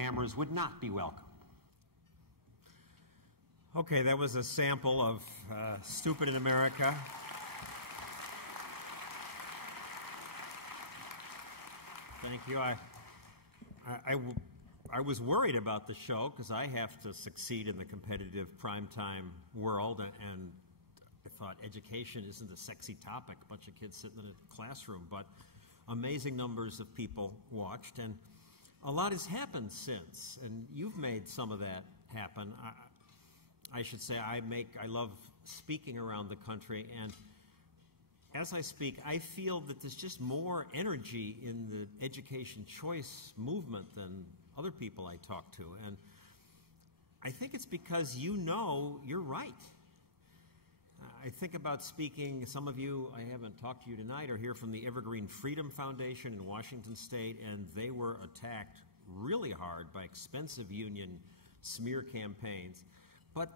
hammers would not be welcome. Okay, that was a sample of Stupid in America. Thank you. I was worried about the show because I have to succeed in the competitive primetime world, and I thought education isn't a sexy topic, a bunch of kids sitting in a classroom, but amazing numbers of people watched, and a lot has happened since, and you've made some of that happen. I should say I love speaking around the country, and as I speak, I feel that there's just more energy in the education choice movement than other people I talk to, and I think it's because you know you're right. I think about speaking, some of you, I haven't talked to you tonight, are here from the Evergreen Freedom Foundation in Washington State, and they were attacked really hard by expensive union smear campaigns. But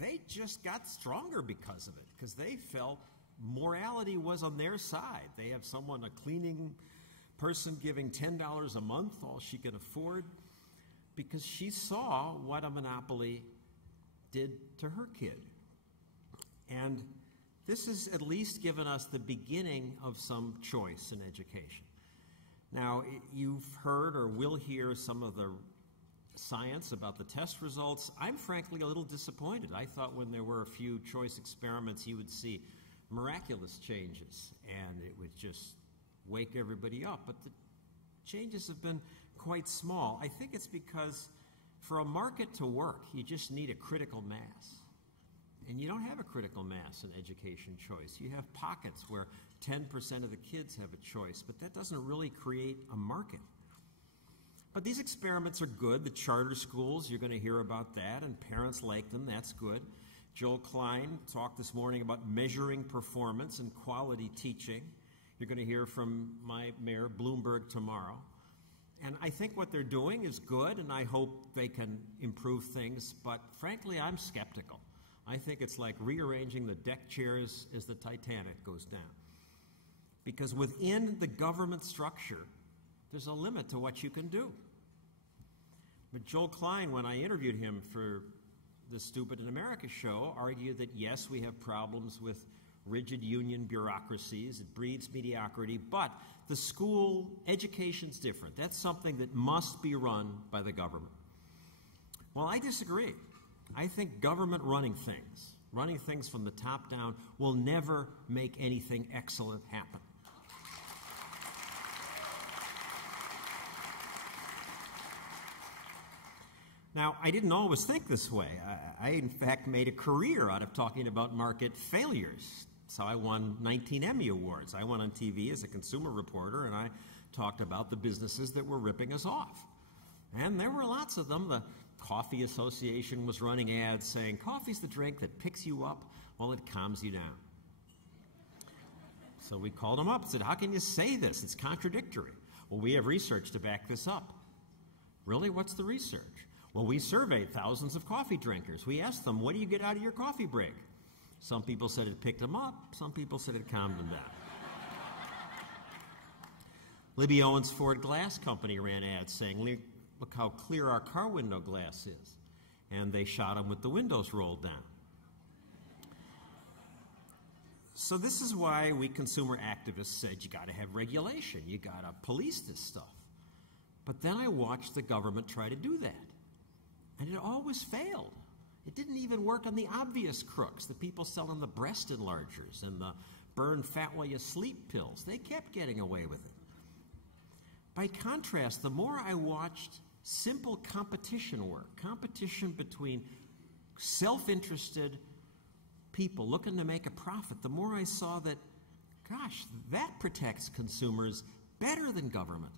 they just got stronger because of it, because they felt morality was on their side. They have someone, a cleaning person, giving $10 a month, all she could afford, because she saw what a monopoly did to her kid. And this has at least given us the beginning of some choice in education. Now, you've heard or will hear some of the science about the test results. I'm frankly a little disappointed. I thought when there were a few choice experiments, you would see miraculous changes, and it would just wake everybody up. But the changes have been quite small. I think it's because for a market to work, you just need a critical mass. And you don't have a critical mass in education choice. You have pockets where 10% of the kids have a choice, but that doesn't really create a market. But these experiments are good. The charter schools, you're going to hear about that, and parents like them. That's good. Joel Klein talked this morning about measuring performance and quality teaching. You're going to hear from my mayor, Bloomberg, tomorrow. And I think what they're doing is good, and I hope they can improve things, but frankly, I'm skeptical. I think it's like rearranging the deck chairs as the Titanic goes down. Because within the government structure, there's a limit to what you can do. But Joel Klein, when I interviewed him for the Stupid in America show, argued that yes, we have problems with rigid union bureaucracies, it breeds mediocrity, but the school education's different. That's something that must be run by the government. Well, I disagree. I think government running things from the top down, will never make anything excellent happen. Now, I didn't always think this way. I in fact, made a career out of talking about market failures. So I won 19 Emmy Awards. I went on TV as a consumer reporter, and I talked about the businesses that were ripping us off. And there were lots of them. The Coffee Association was running ads saying, coffee's the drink that picks you up while it calms you down. So we called them up and said, how can you say this? It's contradictory. Well, we have research to back this up. Really? What's the research? Well, we surveyed thousands of coffee drinkers. We asked them, what do you get out of your coffee break? Some people said it picked them up. Some people said it calmed them down. Libby Owens Ford Glass Company ran ads saying, look how clear our car window glass is. And they shot them with the windows rolled down. So this is why we consumer activists said you got to have regulation. You got to police this stuff. But then I watched the government try to do that. And it always failed. It didn't even work on the obvious crooks, the people selling the breast enlargers and the burn fat while you sleep pills. They kept getting away with it. By contrast, the more I watched simple competition work, competition between self-interested people looking to make a profit, the more I saw that, gosh, that protects consumers better than government.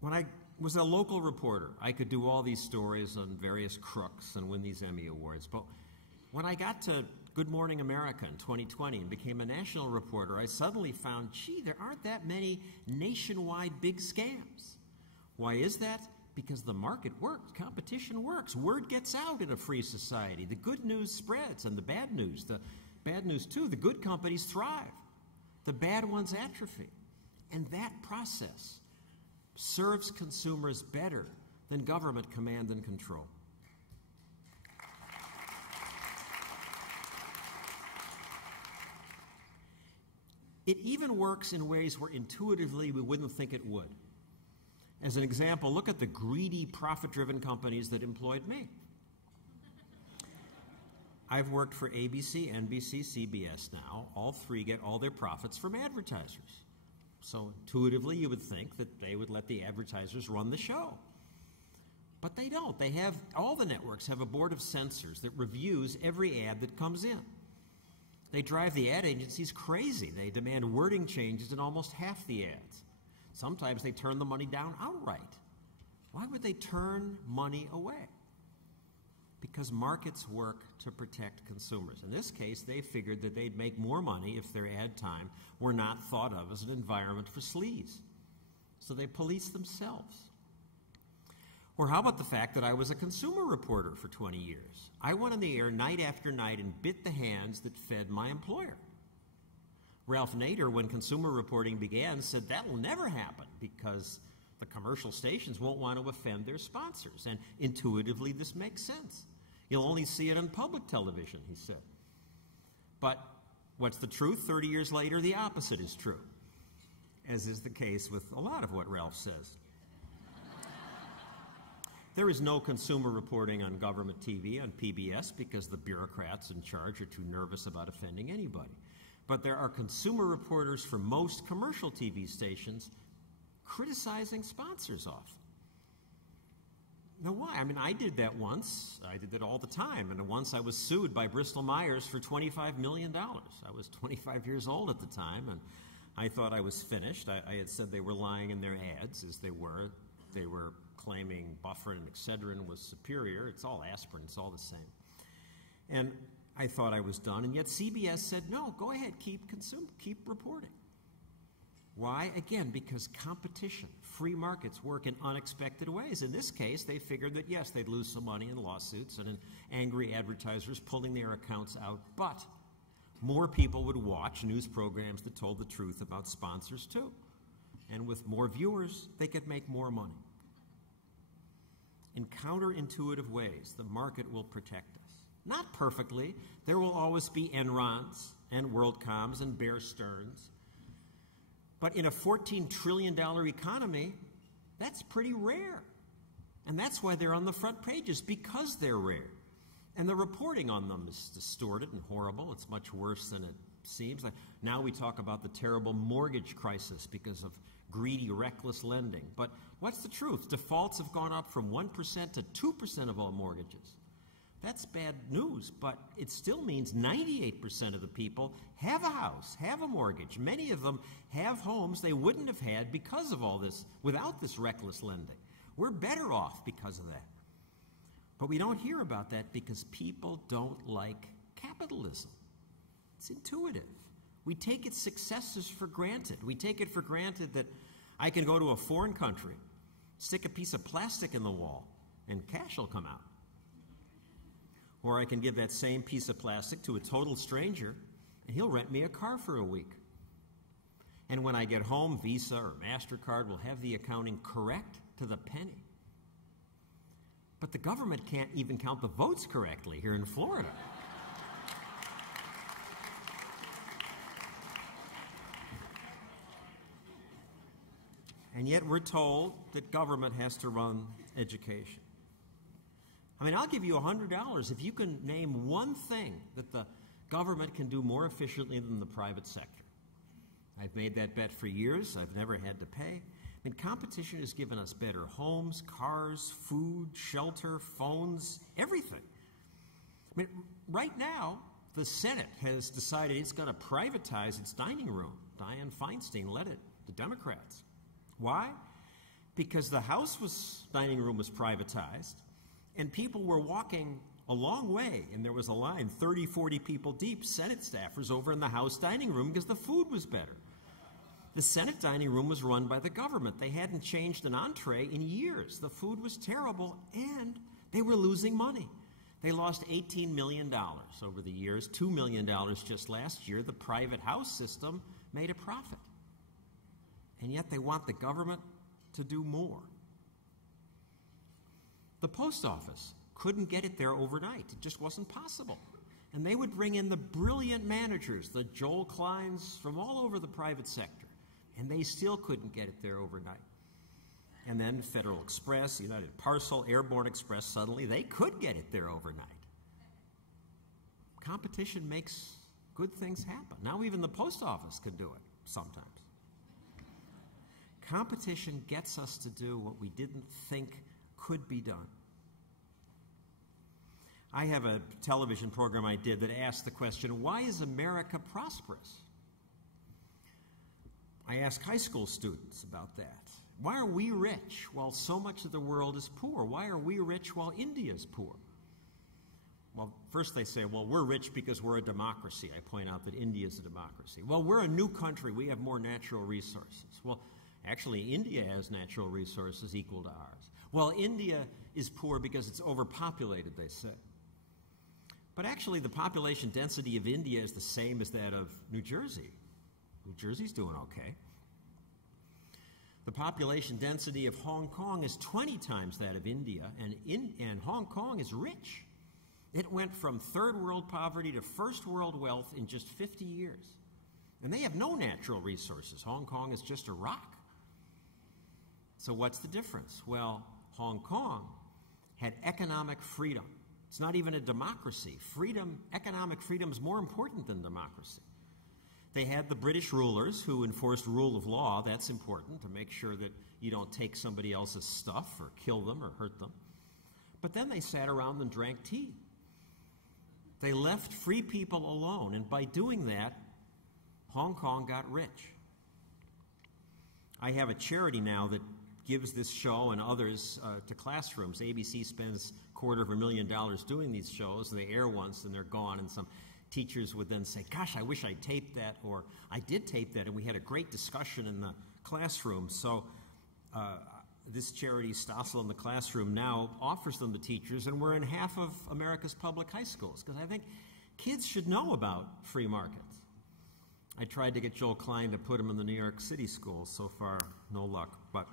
When I was a local reporter, I could do all these stories on various crooks and win these Emmy Awards. But when I got to Good Morning America in 2020 and became a national reporter, I suddenly found, gee, there aren't that many nationwide big scams. Why is that? Because the market works, competition works, word gets out in a free society. The good news spreads, and the bad news too. The good companies thrive. The bad ones atrophy. And that process serves consumers better than government command and control. It even works in ways where intuitively we wouldn't think it would. As an example, look at the greedy, profit-driven companies that employed me. I've worked for ABC, NBC, CBS now. All three get all their profits from advertisers. So intuitively, you would think that they would let the advertisers run the show. But they don't. All the networks have a board of censors that reviews every ad that comes in. They drive the ad agencies crazy. They demand wording changes in almost half the ads. Sometimes they turn the money down outright. Why would they turn money away? Because markets work to protect consumers. In this case, they figured that they'd make more money if their ad time were not thought of as an environment for sleaze. So they police themselves. Or how about the fact that I was a consumer reporter for 20 years? I went on the air night after night and bit the hands that fed my employer. Ralph Nader, when consumer reporting began, said that will never happen because the commercial stations won't want to offend their sponsors. And intuitively, this makes sense. You'll only see it on public television, he said. But what's the truth? 30 years later, the opposite is true, as is the case with a lot of what Ralph says. There is no consumer reporting on government TV, on PBS, because the bureaucrats in charge are too nervous about offending anybody. But there are consumer reporters for most commercial TV stations criticizing sponsors often. Now, why? I mean, I did that once. I did that all the time. And once I was sued by Bristol-Myers for $25 million. I was 25 years old at the time, and I thought I was finished. I had said they were lying in their ads, as they were. They were claiming Bufferin and Excedrin was superior. It's all aspirin. It's all the same. And I thought I was done, and yet CBS said, no, go ahead, keep reporting. Why? Again, because competition, free markets work in unexpected ways. In this case, they figured that, yes, they'd lose some money in lawsuits and in angry advertisers pulling their accounts out, but more people would watch news programs that told the truth about sponsors too. And with more viewers, they could make more money. In counterintuitive ways, the market will protect us. Not perfectly. There will always be Enrons and WorldComs and Bear Stearns. But in a $14 trillion economy, that's pretty rare. And that's why they're on the front pages, because they're rare. And the reporting on them is distorted and horrible. It's much worse than it seems. Now we talk about the terrible mortgage crisis because of greedy, reckless lending. But what's the truth? Defaults have gone up from 1% to 2% of all mortgages. That's bad news, but it still means 98% of the people have a house, have a mortgage. Many of them have homes they wouldn't have had because of all this, without this reckless lending. We're better off because of that. But we don't hear about that because people don't like capitalism. It's intuitive. We take its successes for granted. We take it for granted that I can go to a foreign country, stick a piece of plastic in the wall, and cash will come out. Or I can give that same piece of plastic to a total stranger, and he'll rent me a car for a week. And when I get home, Visa or MasterCard will have the accounting correct to the penny. But the government can't even count the votes correctly here in Florida. And yet we're told that government has to run education. I mean, I'll give you $100 if you can name one thing that the government can do more efficiently than the private sector. I've made that bet for years. I've never had to pay. I mean, competition has given us better homes, cars, food, shelter, phones, everything. I mean, right now, the Senate has decided it's going to privatize its dining room. Dianne Feinstein led it, the Democrats. Why? Because the House dining room was privatized, and people were walking a long way, and there was a line, 30, 40 people deep, Senate staffers over in the House dining room because the food was better. The Senate dining room was run by the government. They hadn't changed an entree in years. The food was terrible, and they were losing money. They lost $18 million over the years, $2 million just last year. The private house system made a profit. And yet they want the government to do more. The post office couldn't get it there overnight. It just wasn't possible. And they would bring in the brilliant managers, the Joel Kleins from all over the private sector, and they still couldn't get it there overnight. And then Federal Express, United Parcel, Airborne Express, suddenly they could get it there overnight. Competition makes good things happen. Now even the post office can do it sometimes. Competition gets us to do what we didn't think could be done. I have a television program I did that asked the question, why is America prosperous? I ask high school students about that. Why are we rich while so much of the world is poor? Why are we rich while India is poor? Well, first they say, well, we're rich because we're a democracy. I point out that India is a democracy. Well, we're a new country. We have more natural resources. Well, actually, India has natural resources equal to ours. Well, India is poor because it's overpopulated, they say. But actually, the population density of India is the same as that of New Jersey. New Jersey's doing okay. The population density of Hong Kong is 20 times that of India, and Hong Kong is rich. It went from third world poverty to first world wealth in just 50 years. And they have no natural resources. Hong Kong is just a rock. So what's the difference? Well, Hong Kong had economic freedom. It's not even a democracy. Freedom, economic freedom is more important than democracy. They had the British rulers who enforced rule of law. That's important to make sure that you don't take somebody else's stuff or kill them or hurt them. But then they sat around and drank tea. They left free people alone, and by doing that, Hong Kong got rich. I have a charity now that gives this show and others to classrooms. ABC spends $250,000 doing these shows, and they air once and they're gone, and some teachers would then say, gosh, I wish I taped that, or I did tape that, and we had a great discussion in the classroom. So this charity, Stossel in the Classroom, now offers them to teachers, and we're in half of America's public high schools, because I think kids should know about free markets. I tried to get Joel Klein to put them in the New York City schools. So far, no luck. But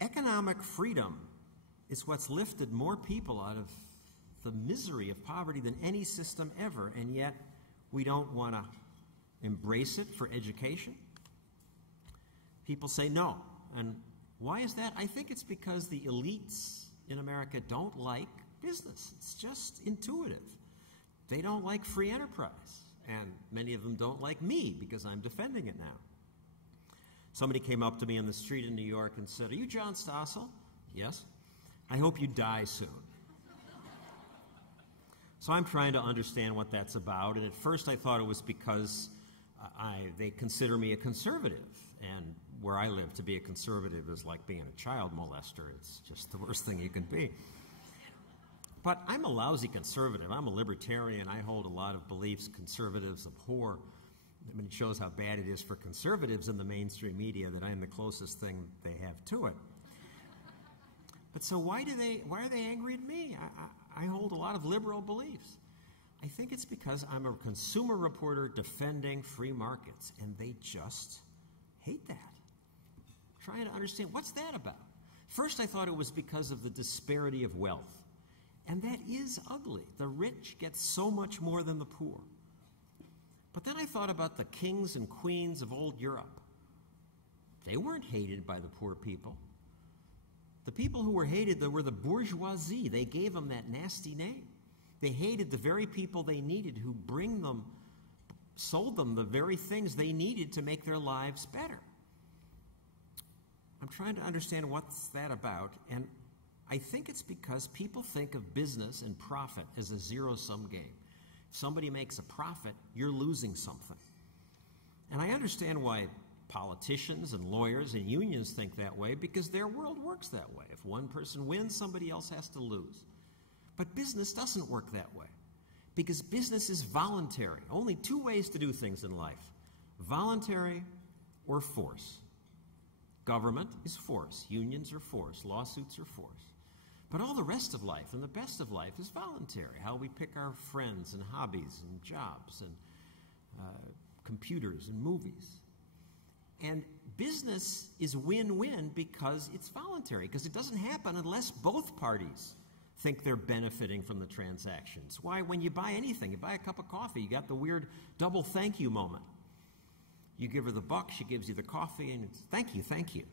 economic freedom is what's lifted more people out of the misery of poverty than any system ever, and yet we don't want to embrace it for education. People say no. And why is that? I think it's because the elites in America don't like business. It's just intuitive. They don't like free enterprise. And many of them don't like me because I'm defending it now. Somebody came up to me on the street in New York and said, "Are you John Stossel?" "Yes." "I hope you die soon." So I'm trying to understand what that's about, and at first I thought it was because they consider me a conservative, and where I live, to be a conservative is like being a child molester. It's just the worst thing you can be. But I'm a lousy conservative. I'm a libertarian. I hold a lot of beliefs conservatives abhor. I mean, it shows how bad it is for conservatives in the mainstream media that I'm the closest thing they have to it. But so why are they angry at me? I hold a lot of liberal beliefs. I think it's because I'm a consumer reporter defending free markets, and they just hate that. I'm trying to understand, what's that about? First, I thought it was because of the disparity of wealth. And that is ugly. The rich get so much more than the poor. But then I thought about the kings and queens of old Europe. They weren't hated by the poor people. The people who were hated were the bourgeoisie. They gave them that nasty name. They hated the very people they needed who sold them the very things they needed to make their lives better. I'm trying to understand what's that about, and I think it's because people think of business and profit as a zero-sum game. If somebody makes a profit, you're losing something. And I understand why politicians and lawyers and unions think that way, because their world works that way. If one person wins, somebody else has to lose. But business doesn't work that way, because business is voluntary. Only two ways to do things in life: voluntary or force. Government is force. Unions are force. Lawsuits are force. But all the rest of life and the best of life is voluntary. How we pick our friends and hobbies and jobs and computers and movies. And business is win-win because it's voluntary, because it doesn't happen unless both parties think they're benefiting from the transactions. Why, when you buy anything, you buy a cup of coffee, you got the weird double thank you moment. You give her the buck, she gives you the coffee, and it's thank you, thank you.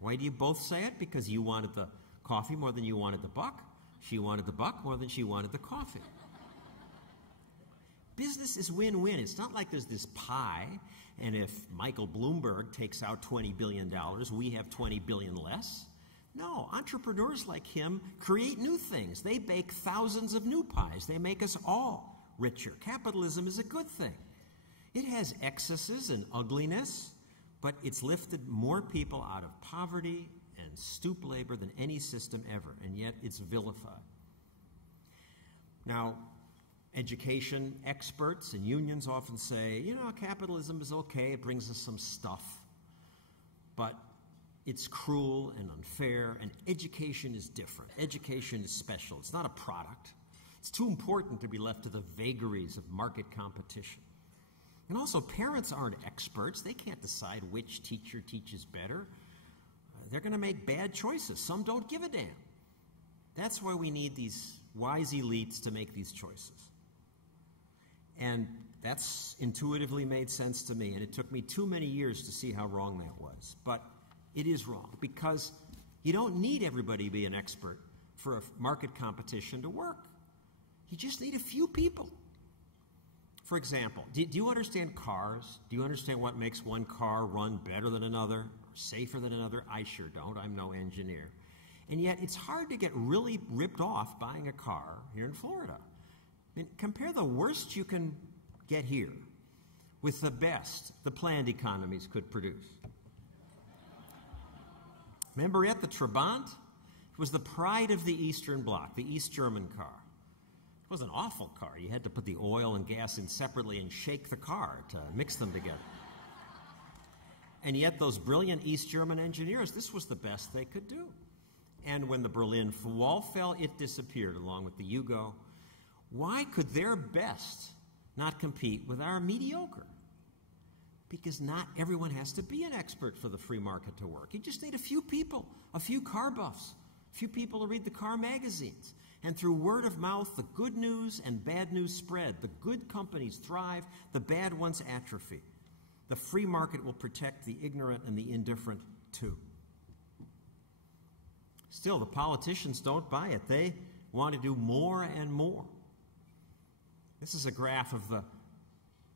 Why do you both say it? Because you wanted the coffee more than you wanted the buck. She wanted the buck more than she wanted the coffee. Business is win-win. It's not like there's this pie, and if Michael Bloomberg takes out $20 billion, we have $20 billion less. No, entrepreneurs like him create new things. They bake thousands of new pies. They make us all richer. Capitalism is a good thing. It has excesses and ugliness, but it's lifted more people out of poverty and stoop labor than any system ever, and yet it's vilified. Now, education experts and unions often say, you know, capitalism is okay, it brings us some stuff, but it's cruel and unfair, and education is different. Education is special. It's not a product. It's too important to be left to the vagaries of market competition. And also, parents aren't experts. They can't decide which teacher teaches better. They're going to make bad choices. Some don't give a damn. That's why we need these wise elites to make these choices. And that's intuitively made sense to me, and it took me too many years to see how wrong that was. But it is wrong, because you don't need everybody to be an expert for a market competition to work. You just need a few people. For example, do you understand cars? Do you understand what makes one car run better than another, or safer than another? I sure don't. I'm no engineer. And yet it's hard to get really ripped off buying a car here in Florida. I mean, compare the worst you can get here with the best the planned economies could produce. Remember it, the Trabant? It was the pride of the Eastern Bloc, the East German car. It was an awful car. You had to put the oil and gas in separately and shake the car to mix them together. And yet those brilliant East German engineers, this was the best they could do. And when the Berlin Wall fell, it disappeared along with the Yugo. Why could their best not compete with our mediocre? Because not everyone has to be an expert for the free market to work. You just need a few people, a few car buffs, a few people to read the car magazines. And through word of mouth, the good news and bad news spread. The good companies thrive, the bad ones atrophy. The free market will protect the ignorant and the indifferent too. Still, the politicians don't buy it. They want to do more and more. This is a graph of the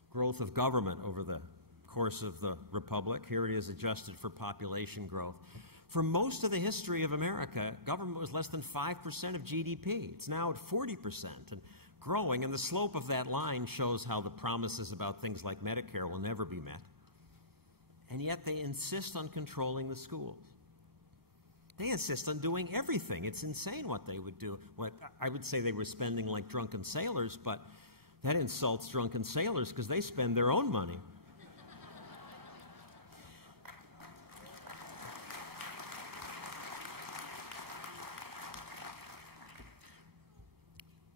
growth of government over the course of the Republic. Here it is adjusted for population growth. For most of the history of America, government was less than 5% of GDP. It's now at 40% and growing, and the slope of that line shows how the promises about things like Medicare will never be met. And yet they insist on controlling the schools. They insist on doing everything. It's insane what they would do. What I would say they were spending like drunken sailors, but that insults drunken sailors because they spend their own money.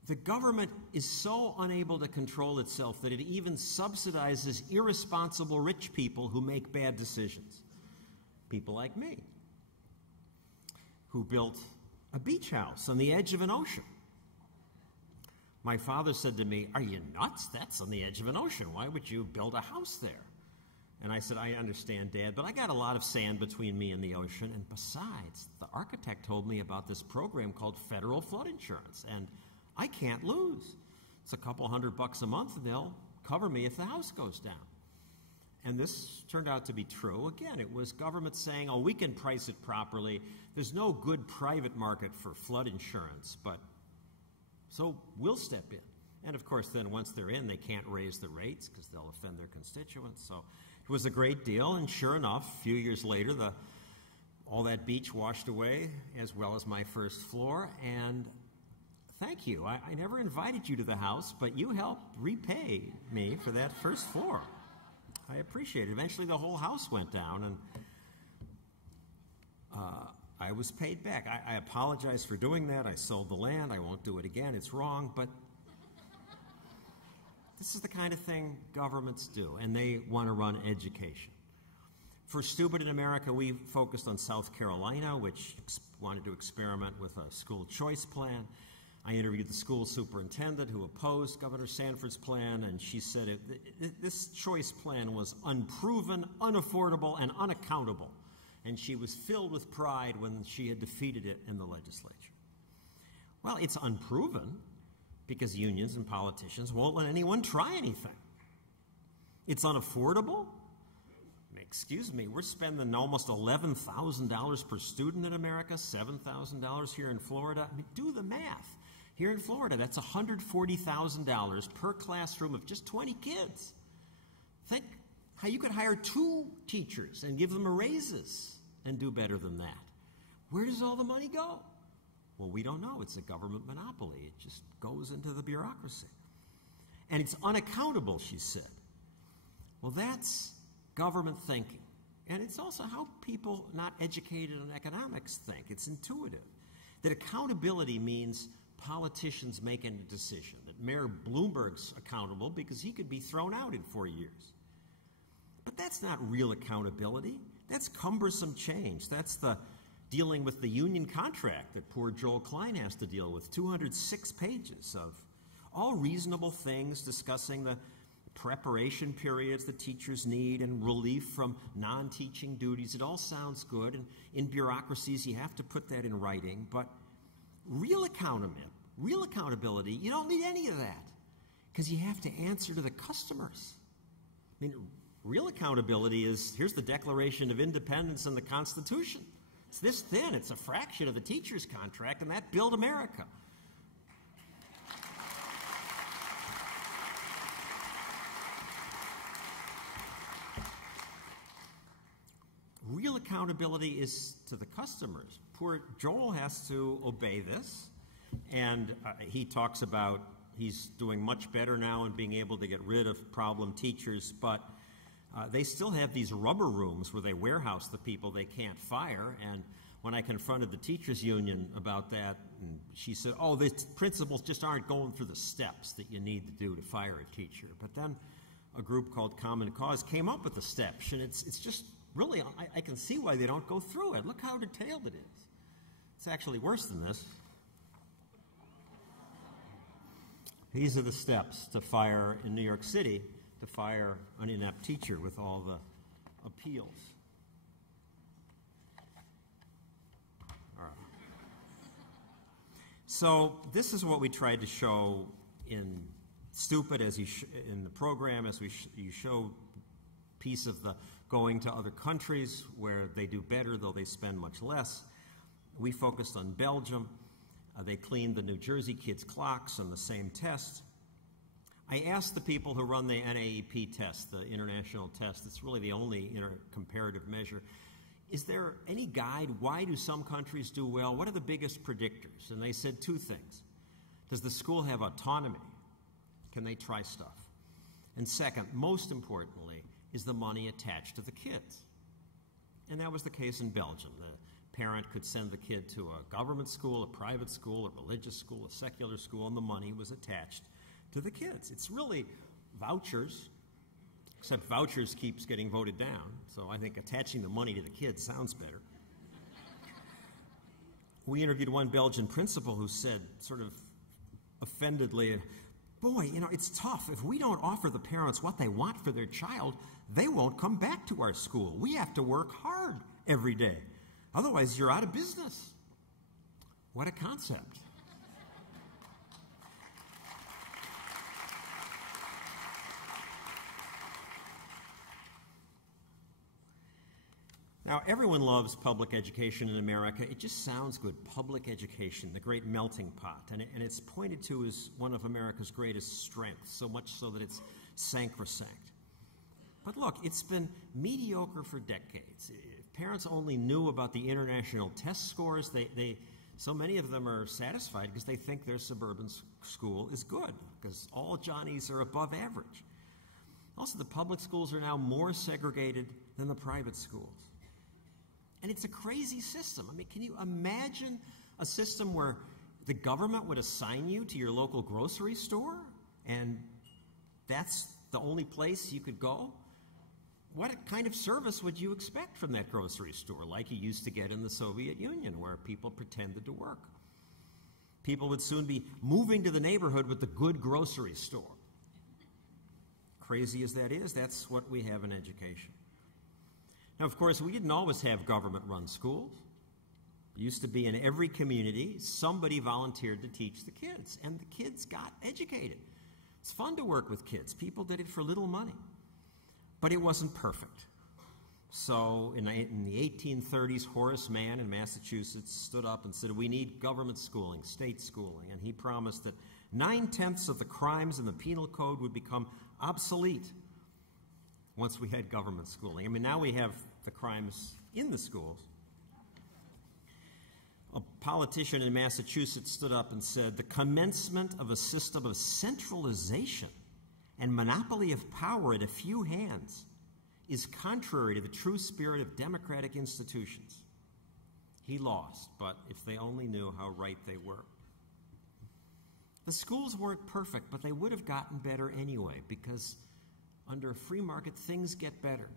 The government is so unable to control itself that it even subsidizes irresponsible rich people who make bad decisions. People like me, who built a beach house on the edge of an ocean. My father said to me, "Are you nuts? That's on the edge of an ocean. Why would you build a house there?" And I said, "I understand, Dad, but I got a lot of sand between me and the ocean. And besides, the architect told me about this program called federal flood insurance, and I can't lose. It's a couple $100 a month, and they'll cover me if the house goes down." And this turned out to be true. Again, it was government saying, "Oh, we can price it properly. There's no good private market for flood insurance, but so we'll step in." And of course, then once they're in, they can't raise the rates because they'll offend their constituents. So it was a great deal, and sure enough, a few years later, all that beach washed away, as well as my first floor, and thank you. I never invited you to the house, but you helped repay me for that first floor. I appreciate it. Eventually, the whole house went down, and I was paid back. I apologize for doing that. I sold the land. I won't do it again. It's wrong, but this is the kind of thing governments do, and they want to run education. For Stupid in America, we focused on South Carolina, which wanted to experiment with a school choice plan. I interviewed the school superintendent who opposed Governor Sanford's plan, and she said this choice plan was unproven, unaffordable, and unaccountable. And she was filled with pride when she had defeated it in the legislature. Well, it's unproven because unions and politicians won't let anyone try anything. It's unaffordable. Excuse me, we're spending almost $11,000 per student in America, $7,000 here in Florida. I mean, do the math. Here in Florida, that's $140,000 per classroom of just 20 kids. Think how you could hire 2 teachers and give them raises and do better than that. Where does all the money go? Well, we don't know. It's a government monopoly. It just goes into the bureaucracy. And it's unaccountable, she said. Well, that's government thinking. And it's also how people not educated in economics think. It's intuitive. That accountability means politicians making a decision. That Mayor Bloomberg's accountable because he could be thrown out in 4 years. But that's not real accountability. That's cumbersome change. That's the dealing with the union contract that poor Joel Klein has to deal with. 206 pages of all reasonable things discussing the preparation periods that teachers need and relief from non-teaching duties. It all sounds good, and in bureaucracies you have to put that in writing, but real accountability, you don't need any of that because you have to answer to the customers. I mean, real accountability is, here's the Declaration of Independence and the Constitution. It's this thin, it's a fraction of the teacher's contract, and that built America. Real accountability is to the customers. Poor Joel has to obey this, and he talks about he's doing much better now in being able to get rid of problem teachers, but they still have these rubber rooms where they warehouse the people they can't fire. And when I confronted the teachers union about that, and she said, oh, the principals just aren't going through the steps that you need to do to fire a teacher. But then a group called Common Cause came up with the steps, and it's just really, I can see why they don't go through it. Look how detailed it is. It's actually worse than this. These are the steps to fire in New York City, to fire an inept teacher with all the appeals. All right. So this is what we tried to show in Stupid as in the program, as you show piece of the going to other countries where they do better, though they spend much less. We focused on Belgium. They cleaned the New Jersey kids' clocks on the same test. I asked the people who run the NAEP test, the international test, it's really the only comparative measure, is there any guide? Why do some countries do well? What are the biggest predictors? And they said 2 things. Does the school have autonomy? Can they try stuff? And second, most importantly, is the money attached to the kids? And that was the case in Belgium. The parent could send the kid to a government school, a private school, a religious school, a secular school, and the money was attached to the kids. It's really vouchers, except vouchers keeps getting voted down, so I think attaching the money to the kids sounds better. We interviewed one Belgian principal who said, sort of offendedly, boy, you know, it's tough. If we don't offer the parents what they want for their child, they won't come back to our school. We have to work hard every day. Otherwise, you're out of business. What a concept. Now, everyone loves public education in America. It just sounds good. Public education, the great melting pot. And it's pointed to as one of America's greatest strengths, so much so that it's sacrosanct. But look, it's been mediocre for decades. If parents only knew about the international test scores, so many of them are satisfied because they think their suburban school is good, because all Johnnies are above average. Also, the public schools are now more segregated than the private schools. And it's a crazy system. I mean, can you imagine a system where the government would assign you to your local grocery store and that's the only place you could go? what kind of service would you expect from that grocery store, like you used to get in the Soviet Union, where people pretended to work? People would soon be moving to the neighborhood with the good grocery store. Crazy as that is, that's what we have in education. Now, of course, we didn't always have government-run schools. It used to be in every community, somebody volunteered to teach the kids, and the kids got educated. It's fun to work with kids. People did it for little money. But it wasn't perfect. So in the 1830s, Horace Mann in Massachusetts stood up and said, we need government schooling, state schooling. And he promised that 9/10 of the crimes in the penal code would become obsolete once we had government schooling. I mean, now we have the crimes in the schools. A politician in Massachusetts stood up and said, the commencement of a system of centralization and monopoly of power in a few hands is contrary to the true spirit of democratic institutions. He lost, but if they only knew how right they were. The schools weren't perfect, but they would have gotten better anyway, because under a free market, things get better.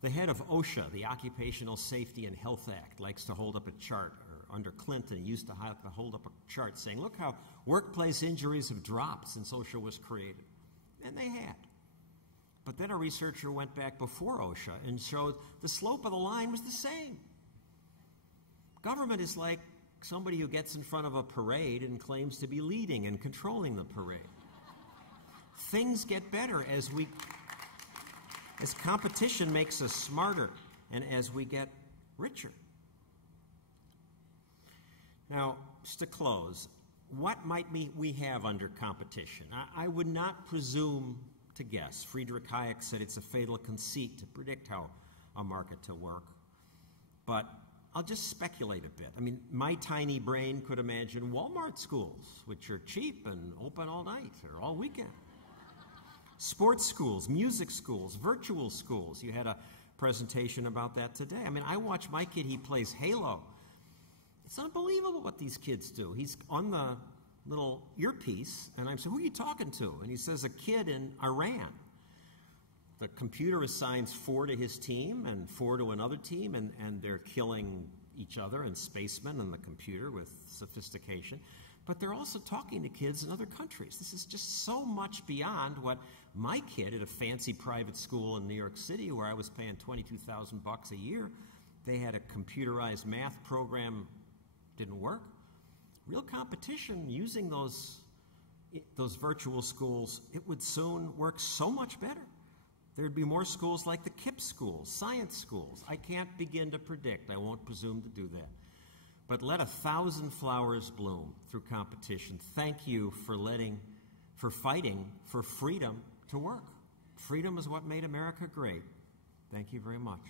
The head of OSHA, the Occupational Safety and Health Act, likes to hold up a chart, or under Clinton, he used to have to hold up a chart saying, look how workplace injuries have dropped since OSHA was created. And they had. But then a researcher went back before OSHA and showed the slope of the line was the same. Government is like somebody who gets in front of a parade and claims to be leading and controlling the parade. Things get better as competition makes us smarter and as we get richer. Now, just to close, what might we have under competition? I would not presume to guess. Friedrich Hayek said it's a fatal conceit to predict how a market to work. But I'll just speculate a bit. I mean, my tiny brain could imagine Walmart schools, which are cheap and open all night or all weekend. Sports schools, music schools, virtual schools. You had a presentation about that today. I mean, I watch my kid, he plays Halo. It's unbelievable what these kids do. He's on the little earpiece, and I'm saying, who are you talking to? And he says, a kid in Iran. The computer assigns 4 to his team and 4 to another team, and they're killing each other and spacemen and the computer with sophistication. But they're also talking to kids in other countries. This is just so much beyond what my kid at a fancy private school in New York City, where I was paying $22,000 a year, they had a computerized math program, didn't work. Real competition using those virtual schools, it would soon work so much better. There'd be more schools like the KIPP schools, science schools. I can't begin to predict. I won't presume to do that. But let 1,000 flowers bloom through competition. Thank you for fighting for freedom to work. Freedom is what made America great. Thank you very much.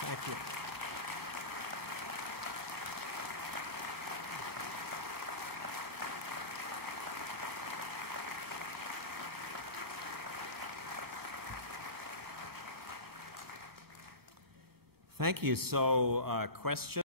Thank you. Thank you. So, question?